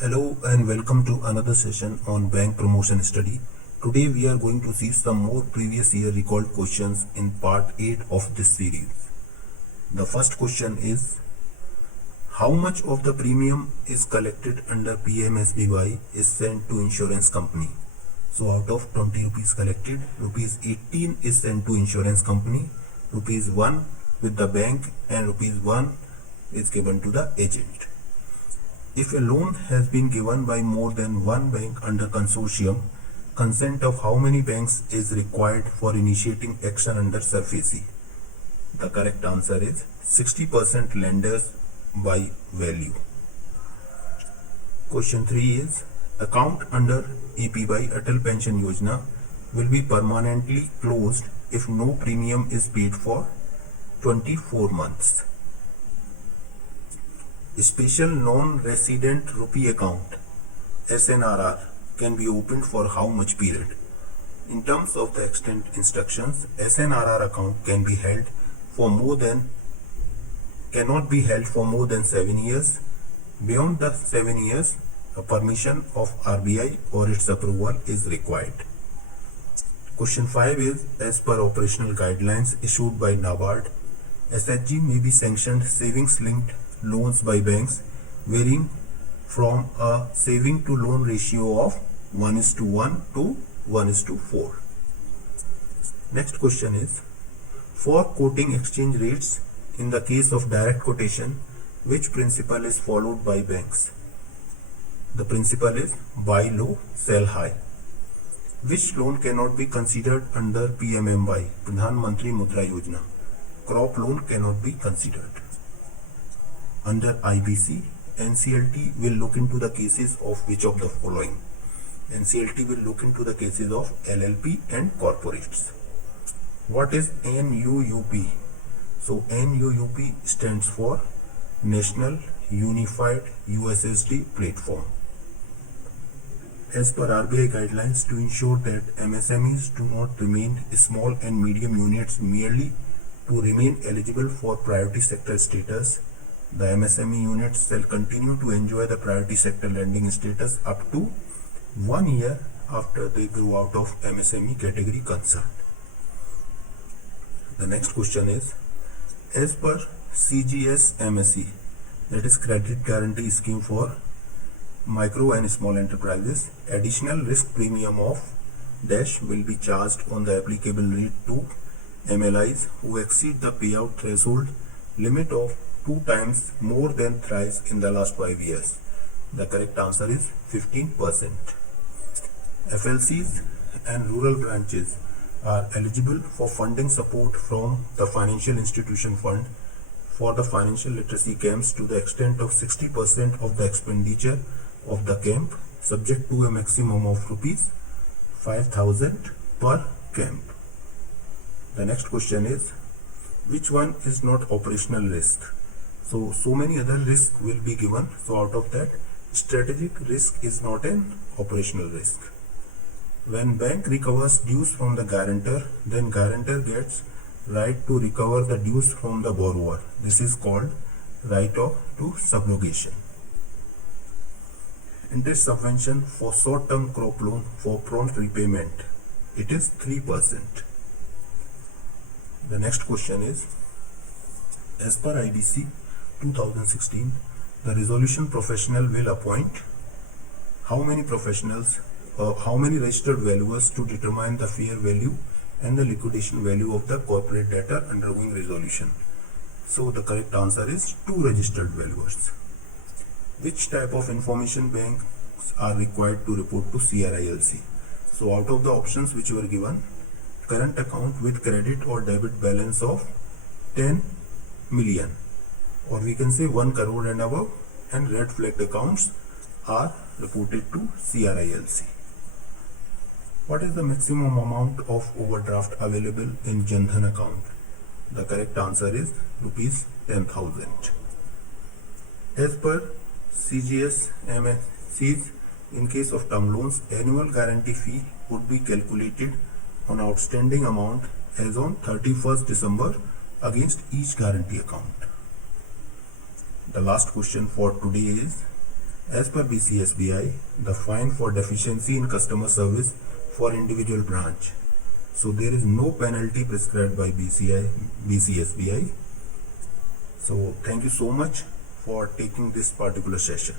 Hello and welcome to another session on bank promotion study. Today we are going to see some more previous year recalled questions in part 8 of this series. The first question is, how much of the premium is collected under PMSBY is sent to insurance company? So out of 20 rupees collected, rupees 18 is sent to insurance company, rupees 1 with the bank and rupees 1 is given to the agent. If a loan has been given by more than one bank under consortium, consent of how many banks is required for initiating action under SARFAESI? The correct answer is 60% lenders by value. Question 3 is, account under APY Atal Pension Yojana will be permanently closed if no premium is paid for 24 months. Special non-resident rupee account SNRR can be opened for how much period? In terms of the extent instructions, SNRR account cannot be held for more than 7 years. Beyond the 7 years, a permission of RBI or its approval is required. Question 5 is, as per operational guidelines issued by NABARD, SHG may be sanctioned savings linked loans by banks varying from a saving to loan ratio of 1:1 to 1:4. Next question is, for quoting exchange rates in the case of direct quotation, which principle is followed by banks? The principle is buy low, sell high. Which loan cannot be considered under PMMY, Pradhan Mantri Mudra Yojana? Crop loan cannot be considered. Under IBC, NCLT will look into the cases of which of the following? NCLT will look into the cases of LLP and corporates. What is NUUP? So NUUP stands for National Unified USSD Platform. As per RBI guidelines, to ensure that MSMEs do not remain small and medium units merely to remain eligible for priority sector status, the MSME units shall continue to enjoy the priority sector lending status up to 1 year after they grow out of MSME category concerned. The next question is, as per CGS MSE, that is Credit Guarantee Scheme for Micro and Small Enterprises, additional risk premium of dash will be charged on the applicable rate to MLIs who exceed the payout threshold limit of 2 times more than thrice in the last 5 years. The correct answer is 15%. FLCs and rural branches are eligible for funding support from the Financial Institution Fund for the financial literacy camps to the extent of 60% of the expenditure of the camp, subject to a maximum of rupees 5,000 per camp. The next question is, which one is not operational risk? So many other risks will be given. So out of that, strategic risk is not an operational risk. When bank recovers dues from the guarantor, then guarantor gets right to recover the dues from the borrower. This is called right to subrogation. Interest subvention for short-term crop loan for prompt repayment, it is 3%. The next question is, as per IBC 2016, the resolution professional will appoint how many professionals, how many registered valuers to determine the fair value and the liquidation value of the corporate debtor undergoing resolution? So the correct answer is 2 registered valuers. Which type of information banks are required to report to CRILC? So out of the options which were given, current account with credit or debit balance of 10 million, or we can say 1 crore and above, and red flagged accounts are reported to CRILC. What is the maximum amount of overdraft available in Jan Dhan account? The correct answer is rupees 10,000. As per CGS MSEs, in case of term loans, annual guarantee fee would be calculated on outstanding amount as on 31st December against each guarantee account. The last question for today is, As per BCSBI, the fine for deficiency in customer service for individual branch. So there is no penalty prescribed by BCSBI. So thank you so much for taking this particular session.